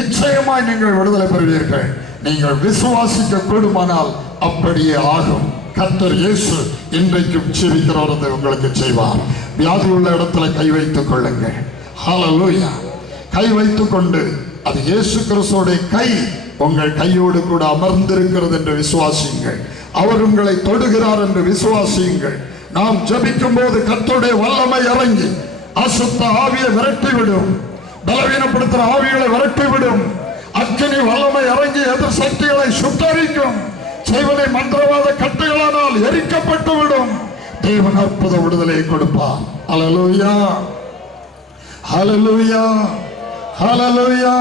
நிச்சயமாய் நீங்கள் விடுதலை பெறுவீர்கள். நீங்கள் விசுவாசிக்க கூடுமானால் அப்படியே ஆகும். கர்த்தர் இயேசு இன்றைக்கும் ஜீவிக்கிறவரதை உங்களுக்கு செய்வார். வியாதி உள்ள இடத்துல கை வைத்துக் கொள்ளுங்கள். ஹல்லேலூயா. கை வைத்துக் கொண்டு அது இயேசு கிறிஸ்துவோட கை உங்கள் கையோடு கூட அமர்ந்திருக்கிறது என்று விசுவாசியுங்கள். அவர் உங்களை தொடுகிறார் என்று விசுவாசியுங்கள். நாம் ஜெபிக்கும் போது கர்த்தருடைய வல்லமை இறங்கி அசுத்த ஆவியை விரட்டிவிடும். பலவீனப்படுத்துகிற ஆவிகளை விரட்டிவிடும். அக்கினி வல்லமை இறங்கி எதிர் சக்திகளை சுட்டரிக்கும். செய்வனை மந்திரவாத கட்டுகளானால் எரிக்கப்பட்டு விடும். தேவன் அற்புத விடுதலையை கொடுப்பார். ஹல்லேலூயா, ஹல்லேலூயா, ஹல்லேலூயா,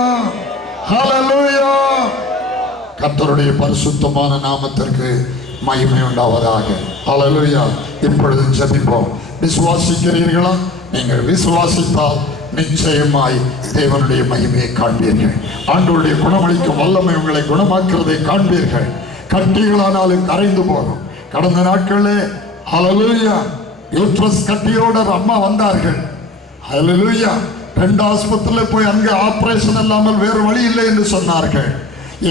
ஹல்லேலூயா. கர்த்தருடைய பரிசுத்தமான நாமத்திற்கு மகிமை உண்டாவதாக. ஹல்லேலூயா. இப்பொழுது ஜெபிப்போம். விசுவாசிக்கிறீர்களா? நீங்கள் விசுவாசித்தால் நிச்சயமாய் தேவனுடைய மகிமையை காண்பீர்கள். ஆண்டவருடைய குணமளிக்கும் வல்லமை உங்களை குணமாக்குவதை காண்பீர்கள். கட்டிகளானாலும் கரைந்து போகும். கடந்த நாட்களே ஹல்லேலூயா யூட்ரஸ் கட்டியோட அம்மா வந்தார்கள். ஹல்லேலூயா. 2 ஆஸ்பத்திரியில் போய் அங்கே ஆபரேஷன் இல்லாமல் வேறு வழி இல்லை என்று சொன்னார்கள்.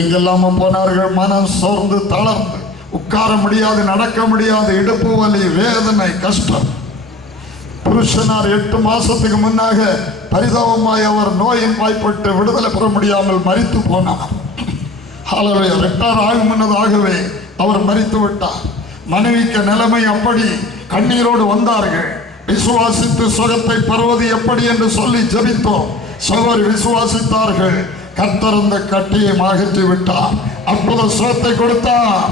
எங்கெல்லாம போனார்கள். மனம் சோர்ந்து தளர்ந்து உட்கார முடியாது, நடக்க முடியாது, இடுப்பு வலி, வேதனை, கஷ்டம். புருஷனார் 8 மாசத்துக்கு முன்னாக பரிதாபமாய் அவர் நோயின் வாய்ப்பட்டு விடுதலை பெற முடியாமல் மரித்து போனார். ஹல்லேலூயா. ரிட்டையர் ஆகும் முன்னதாகவே அவர் மரித்து விட்டார். மனைவிக்கு நிலைமை அப்படி. கண்ணீரோடு வந்தார்கள். விசுவாசித்து சுகத்தை பெறுவது எப்படி என்று சொல்லி ஜெபித்தோம். சகோதரி விசுவாசித்தார்கள். கர்த்தர் அந்த கட்டியை அகற்றி விட்டார். அற்புத சுகத்தை கொடுத்தார்.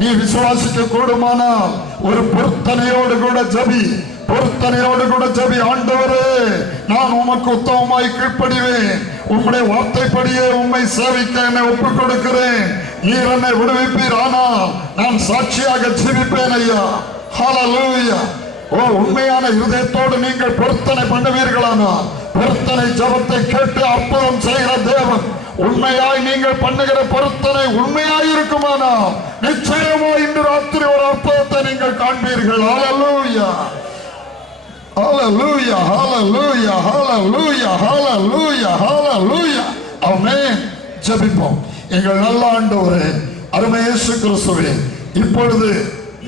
நீ விசுவாசிக்க கூடுமானால் ஒரு பொருத்தனையோடு கூட ஜெபி. பொருத்தனையோடு கூட ஜெபி. ஆண்டவரே, நான் உமக்கு உத்தமமாய் கீழ்ப்படிவேன். உம்முடைய வார்த்தைப்படியே உம்மை சேவிக்க என்னை ஒப்புக் கொடுக்கிறேன். நீர் என்னை விடுவிப்பீர். ஆனால் நான் சாட்சியாக ஜீவிப்பேன் ஐயா. ஹல்லேலூயா. ஓ, உண்மையான இருதயத்தோடு நீங்கள் பொருத்தனை பண்ணுவீர்களானால் பொருத்தனை ஜெபத்தை கேட்டு அற்புதம் செய்கிற தேவன். உண்மையாய் நீங்கள் பண்ணுகிற பொருத்தனை உண்மையாய் இருக்குமானால் நிச்சயமாய் இன்று ராத்திரி ஒரு அற்புதத்தை நீங்கள் காண்பீர்கள். ஹல்லேலூயா, ஹல்லேலூயா, ஹல்லேலூயா, ஹல்லேலூயா, ஹல்லேலூயா, ஹல்லேலூயா. ஆமென். ஜெபிப்போம். எங்கள் நல்ல ஆண்டவரே, அருமை இயேசு கிறிஸ்துவே, இப்பொழுது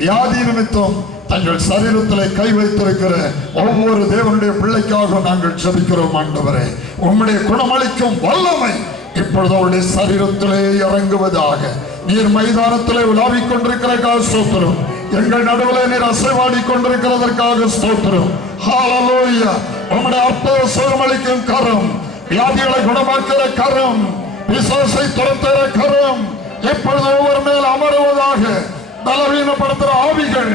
வியாதி நிமித்தம் தங்கள் சரீரத்தில் கை வைத்திருக்கிற ஒவ்வொரு தேவனுடைய பிள்ளைக்காக நாங்கள் ஜெபிக்கிறோம். ஆண்டவரே, உம்முடைய குணமளிக்கும் வல்லமை இப்பொழுது அவருடைய சரீரத்திலே இறங்குவதாக. நீர் மைதானத்திலே உலாவிக் கொண்டிருக்கிறதற்காக ஸ்தோத்திரம். எங்கள் நடுவில் நீர் அசைவாடி கொண்டிருக்கிறதற்காக ஸ்தோத்திரம். ஹல்லேலூயா. உம்முடைய அற்புத சுகமளிக்கும் கரம், வியாதிகளை குணமாக்குகிற கரம், பிசாசை துரத்துகிற கரம் இப்பொழுது ஒவ்வொரு மேல் அமருவதாக. பலவீனப்படுத்துகிற ஆவிகள்